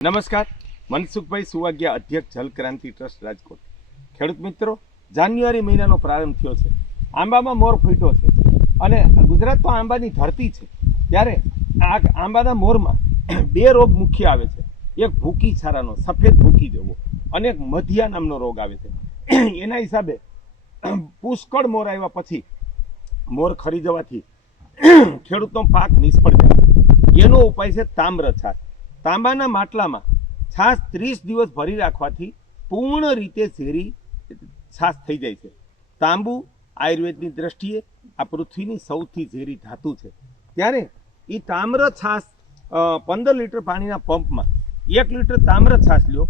નમસ્કાર, મનસુખભાઈ સુવાગ્યા, અધ્યક્ષ જલક્રાંતિ ટ્રસ્ટ રાજકોટ. ખેડૂત મિત્રો, જાન્યુઆરી મહિનાનો પ્રારંભ થયો છે. આંબામાં મોર ફૂટ્યો છે અને ગુજરાત તો આંબાની ધરતી છે. ત્યારે આ આંબાના મોરમાં બે રોગ મુખ્ય આવે છે. એક ભૂકી છારાનો, સફેદ ભૂકી જેવો, અને એક મધિયા નામનો રોગ આવે છે. એના હિસાબે પુષ્કળ મોર આવ્યા પછી મોર ખરી જવાથી ખેડૂતનો પાક નિષ્ફળ જાય. એનો ઉપાય છે તામ્ર છાશ. તાંબાના માટલામાં છાશ 30 દિવસ ભરી રાખવાથી પૂર્ણ રીતે ઝેરી છાશ થઈ જાય છે. તાંબુ આયુર્વેદની દ્રષ્ટિએ આ પૃથ્વીની સૌથી ઝેરી ધાતુ છે. ત્યારે એ તામ્ર છાશ 15 લીટર પાણીના પંપમાં 1 લીટર તામ્ર છાશ લ્યો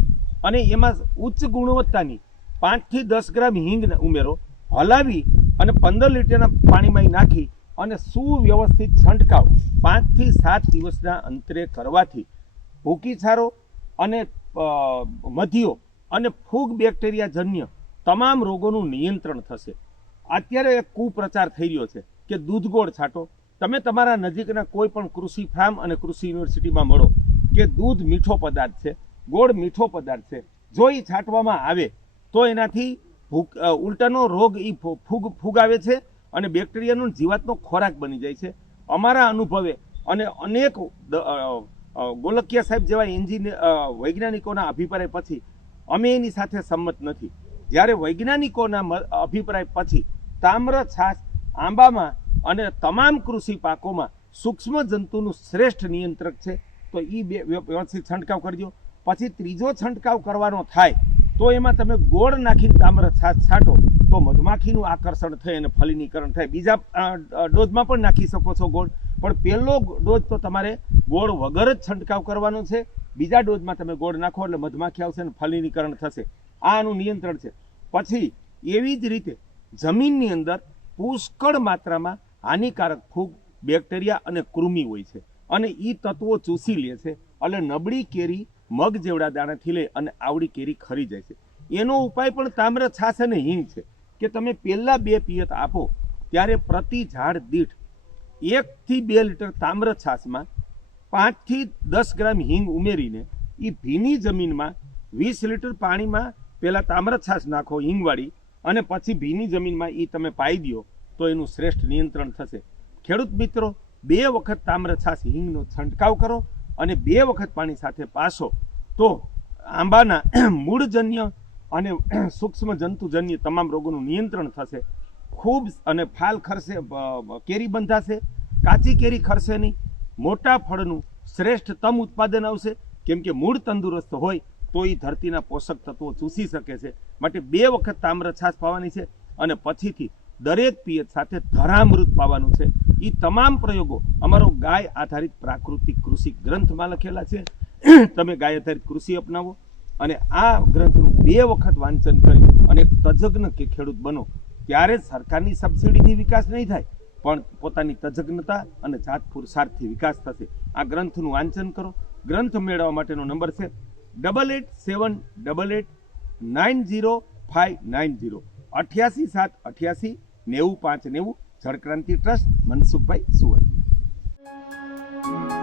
અને એમાં ઉચ્ચ ગુણવત્તાની 5 થી 10 ગ્રામ હિંગ ઉમેરો, હલાવી અને 15 લીટરના પાણીમાં નાખી અને સુવ્યવસ્થિત છંટકાવ 5 થી 7 દિવસના અંતરે કરવાથી ભૂકી છારો અને મધીઓ અને ફૂગ બેક્ટેરિયા જન્ય તમામ રોગોનું નિયંત્રણ થશે. અત્યારે એક કુપ્રચાર થઈ રહ્યો છે કે દૂધ ગોળ છાંટો. તમે તમારા નજીકના કોઈ પણ કૃષિ ફાર્મ અને કૃષિ યુનિવર્સિટીમાં મળો કે દૂધ મીઠો પદાર્થ છે, ગોળ મીઠો પદાર્થ છે. જો એ છાંટવામાં આવે તો એનાથી ઉલટાનો રોગ એ ફૂગ આવે છે અને બેક્ટેરિયાનો જીવાતનો ખોરાક બની જાય છે. અમારા અનુભવે અને અનેક ગોલકિયા સાહેબ જેવા વૈજ્ઞાનિકોના અભિપ્રાય પછી અમે એની સાથે સંમત નથી. જ્યારે વૈજ્ઞાનિકોના અભિપ્રાય પછી તામ્ર છાશ આંબામાં અને તમામ કૃષિ પાકોમાં સૂક્ષ્મ જંતુનું શ્રેષ્ઠ નિયંત્રક છે. તો એ વ્યવસ્થિત છંટકાવ કરજો. પછી ત્રીજો છંટકાવ કરવાનો થાય તો એમાં તમે ગોળ નાખીને તામ્ર છાશ છાંટો તો મધમાખીનું આકર્ષણ થાય અને ફલિનીકરણ થાય. બીજા ડોઝમાં પણ નાખી શકો છો ગોળ, પણ પહેલો ડોઝ તો તમારે ગોળ વગર જ છંટકાવ કરવાનો છે. બીજા ડોઝમાં તમે ગોળ નાખો એટલે મધમાખી આવશે અને ફલિનીકરણ થશે. આનું નિયંત્રણ છે. પછી એવી જ રીતે જમીનની અંદર પુષ્કળ માત્રામાં હાનિકારક ફૂગ, બેક્ટેરિયા અને કૃમિ હોય છે અને એ તત્વો ચૂસી લે છે એટલે નબળી કેરી મગ જેવડા દાણાથી લે અને આવડી કેરી ખરી જાય છે. એનો ઉપાય પણ તામ્ર છાશ અને હિંગ છે કે તમે પહેલા 2 પિયત આપો ત્યારે પ્રતિ ઝાડ દીઠ 1 થી 2 લીટર તામ્ર છાશમાં 5 થી 10 ગ્રામ હિંગ ઉમેરીને એ ભીની જમીનમાં 20 લીટર પાણીમાં પહેલાં તામ્ર છાશ નાખો હિંગવાળી અને પછી ભીની જમીનમાં એ તમે પાઈ દો તો એનું શ્રેષ્ઠ નિયંત્રણ થશે. ખેડૂત મિત્રો, 2 વખત તામ્ર છાશ હિંગનો છંટકાવ કરો અને 2 વખત પાણી સાથે પાસો તો આંબાના મૂળજન્ય અને સૂક્ષ્મ જંતુજન્ય તમામ રોગોનું નિયંત્રણ થશે. ખૂબ અને ફાલ ખરશે, કેરી બંધાશે, કાચી કેરી ખરશે નહીં, મોટા ફળનું શ્રેષ્ઠતમ ઉત્પાદન આવશે. કેમ કે મૂળ તંદુરસ્ત હોય તો એ ધરતીના પોષક તત્વો ચૂસી શકે છે. માટે 2 વખત તામ્ર છાશ પાવાની છે અને પછીથી દરેક પિયત સાથે ધરામૃત પાવાનું છે. એ તમામ પ્રયોગો અમારો ગાય આધારિત પ્રાકૃતિક કૃષિ ગ્રંથમાં લખેલા છે. તમે ગાય આધારિત કૃષિ અપનાવો અને આ ગ્રંથનું 2 વખત વાંચન કરી અને એક તજજ્ઞ કે ખેડૂત બનો. ત્યારે જ સરકારની સબસિડીથી વિકાસ નહીં થાય, પણ પોતાની તજજ્ઞતા અને જાત પુરુષાર્થથી વિકાસ થશે. આ ગ્રંથનું વાંચન કરો. ગ્રંથ મેળવવા માટેનો નંબર છે 8878905990 8878890590. જળક્રાંતિ ટ્રસ્ટ, મનસુખભાઈ સુવાગ્યા.